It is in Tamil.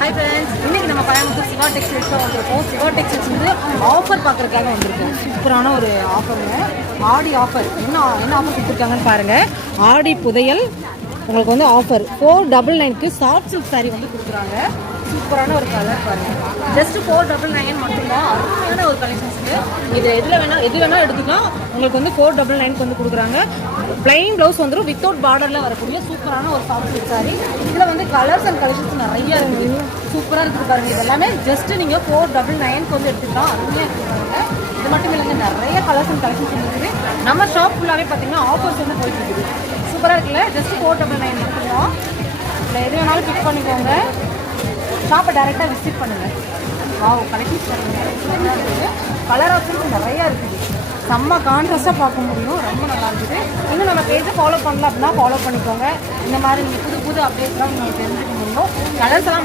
ஹாய் ஃப்ரெண்ட்ஸ், இன்றைக்கி நம்ம கோயம்புத்தூர் சிவா டெக்ஸ்டைல்ஸில் வந்திருக்கோம். சிவா டெக்ஸ்டைல்ஸ் வந்து ஆஃபர் பார்க்குறதுக்காக வந்திருக்கோம். சூப்பரான ஒரு ஆஃபருங்க, ஆடி ஆஃபர். என்ன ஆஃபர் கொடுத்துருக்காங்கன்னு பாருங்கள். ஆடி புதையல் உங்களுக்கு வந்து ஆஃபர் 499க்கு சாஃப்ட் சில்க் சாரீ வந்து கொடுக்குறாங்க. சூப்பரான ஒரு கலர் பாருங்கள். ஜஸ்ட் 499 மட்டும்தான். அருமையான ஒரு கலெக்ஷன்ஸுக்கு இது எது வேணால் எடுத்துக்கலாம். உங்களுக்கு வந்து 499க்கு வந்து கொடுக்குறாங்க. பிளைன் ப்ளவுஸ் வந்துடும், வித்தவுட் பார்டரில் வரக்கூடிய சூப்பரான ஒரு சாஃப்ட் சில்க் சாரீ. இதில் வந்து கலர்ஸ் அண்ட் கலெக்ஷன்ஸ் நிறையா இருக்குது. சூப்பராக இருக்குது பாருங்கள். இது எல்லாமே ஜஸ்ட்டு நீங்கள் 499க்கு வந்து எடுத்துக்கலாம். அருமையாக இருக்குது. இது மட்டும் இல்லைங்க, நிறைய கலர்ஸ் அண்ட் கலெக்ஷன்ஸ் இருக்குது. நம்ம ஷாப் ஃபுல்லாகவே பார்த்தீங்கன்னா ஆஃபர்ஸ் வந்து போயிட்டு இருக்குது. சூப்பராக இருக்குல்ல. ஜஸ்ட் 499 மட்டும்தான். இல்லை எது வேணாலும் பிக் பண்ணிக்கோங்க. ஷாப்பை டைரெக்டாக விசிட் பண்ணுங்கள். கலெக்ஷன்ஸ் இருக்குது. கலர் ஆப்ஷன்ஸ் நிறையா இருக்குது. செம்ம கான்ட்ராஸ்ட்டாக பார்க்க முடியும். ரொம்ப நல்லா இருக்குது. இன்னும் நம்ம பேஜை ஃபாலோ பண்ணல அப்படின்னா ஃபாலோ பண்ணிக்கோங்க. இந்த மாதிரி நீங்கள் புது அப்டேட்ஸ்லாம் உங்களுக்கு தெரிஞ்சுக்க முடியும். கலர்ஸ் எல்லாம்